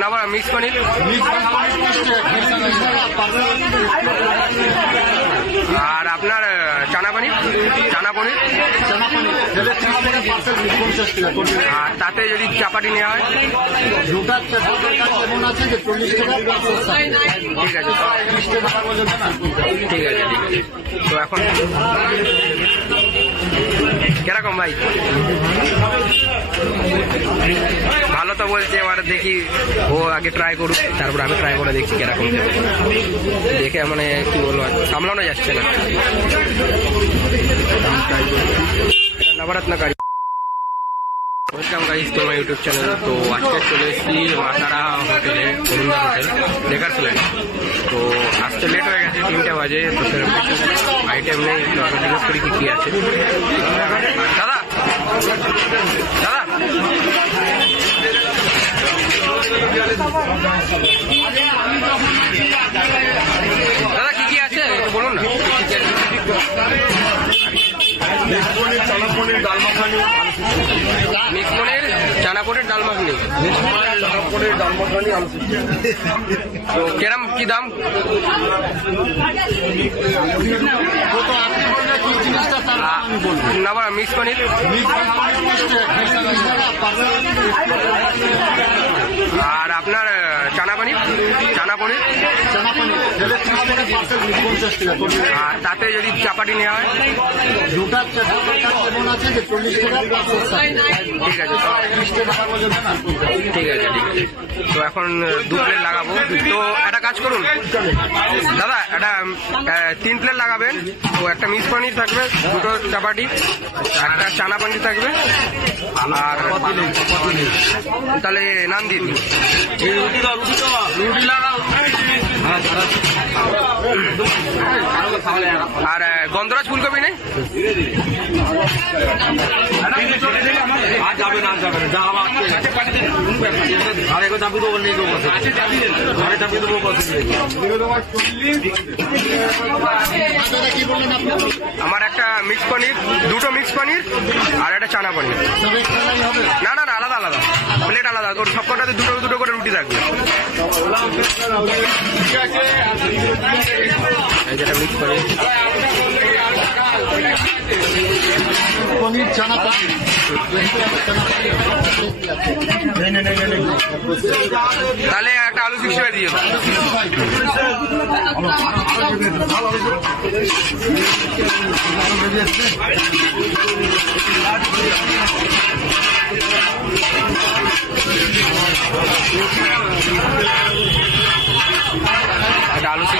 না মিক্স পনির আর আপনার চানা পনির আর তাতে যদি চাপাটি নেওয়া হয় ঠিক আছে ঠিক আছে তো এখন কিরকম ভাই ভালো তো বলছে এবার দেখি ও আগে ট্রাই করুক তারপর আমি ট্রাই করে দেখছি কিরকম দেখে মানে কি বলবো সামলানো যাচ্ছে না নবরত্ন গাড়ি ওয়েলকাম গাইস তোমার ইউটিউব চ্যানেল। তো আজকে চলে এসেছি মাতারা হোটেলে অরুণদা হোটেল দেখাচ্ছিলেন। তো আসতে লেট হয়ে গেছে 3টে বাজে, তো সেরকম কিছু আইটেম নেই। তো আমি জিজ্ঞেস করি কি আছে। দাদা দাদা দাদা কি আছে বলুন না। মিক্স পনির চানা পনির ডাল মাখানি, মিক্স পনির চানা পনির ডাল মাখানি, চানা পনির ডাল মাখানি, আলু সিদ্ধি। তো কিরম কি দাম? না মিক্স পনির আর আপনার চানা পনির আর তাতে যদি চাপাটি নেওয়া হয় ঠিক আছে ঠিক আছে। তো এখন 2 প্লেট লাগাবো। তো একটা কাজ করুন দাদা, একটা 3 প্লেট লাগাবেন। তো একটা মিক্স পনির থাকবে, 2টো চাপাটি, একটা চানা পনির থাকবে আর তাহলে নান দিন। আর গন্ধরাজ ফুলকপি নেই? আমার একটা মিক্স পনির, 2টো মিক্স পনির আর একটা চানা পনির। না না না আলাদা আলাদা প্লেট আলাদা। ওর সবকটাতে 2টো করে রুটি থাকবে। যেটা মিক্স পনির পনির চানা পনির, তাহলে একটা আলু 65 দিয়ে একটা আলু 65।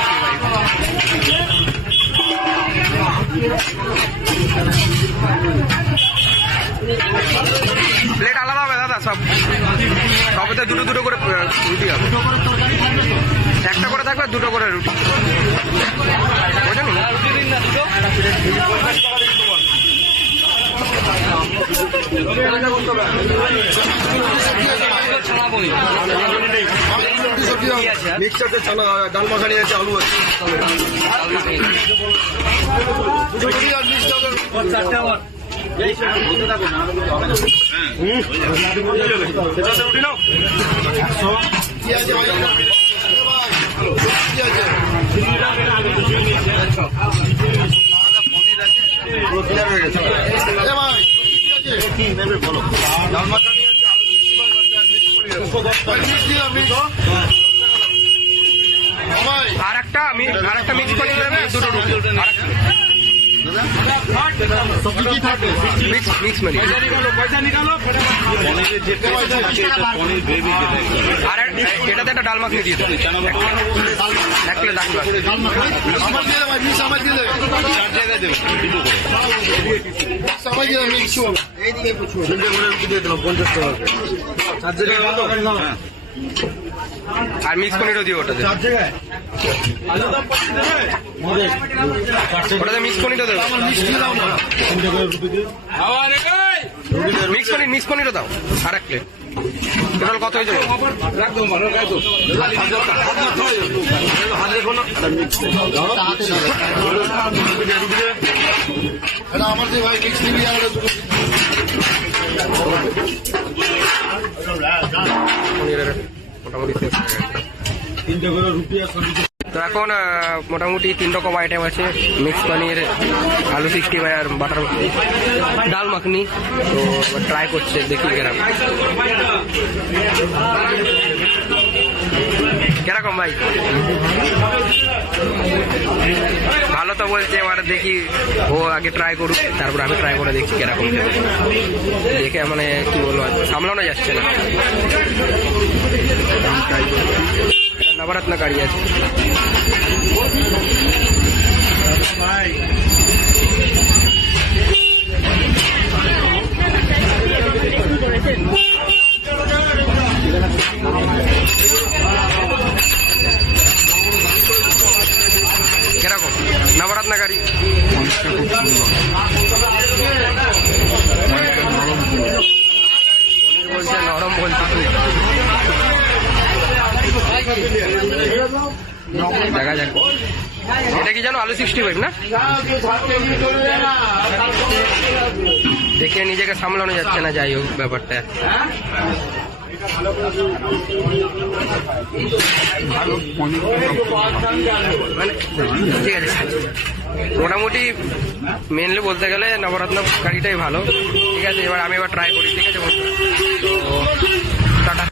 প্লেট আলাদা হবে দাদা, সবতে 2টো করে রুটি হবে। একটা করে থাকবে, 2টো করে রুটি, বুঝলেন? মিক্সারতে চানা ডাল মাখানি আছে, আলু আছে। আর একটা মিক্স করে দেবে, 2টো রুটি মিক্স মানে আর এটাতে একটা ডাল মাখনি দিয়ে দেবে, 1 প্লেট ডাল আর মিক্স পনিরও দিও ওটাতে মিক্স পনিরও দেবে। মিক্স পনিরও দাও আর 1 প্লেট। টোটাল কত হয়ে যাবে? আমার যে ভাই মিক্স নিবি পনিরের মোটামুটি শেষ হয়ে গেছে। 3 করে রুটি আর সবজি। তো এখন মোটামুটি 3 রকম আইটেম আছে, মিক্স পনির, আলু 65 আর বাটার ডাল মাখনি। তো ট্রাই করছে, দেখি কিরকম ভাই। ভালো তো বলছে, এবার দেখি ও আগে ট্রাই করুক, তারপর আমি ট্রাই করে দেখছি কিরকম খেতে। দেখে মানে কি বলবো, সামলানো যাচ্ছে না। নবরত্ন গাড়ি আছে। কিরকম নবরত্ন গাড়ি? বলছে নরম, বলছে দেখা যাক। এটা কি জানো, আলু 65 না? দেখে নিজেকে সামলানো যাচ্ছে না, যাই হোক ব্যাপারটা। মানে ঠিক আছে, মোটামুটি মেনলি বলতে গেলে নবরত্ন গাড়িটাই ভালো। ঠিক আছে, এবার আমি ট্রাই করি। ঠিক আছে, তো টাটা।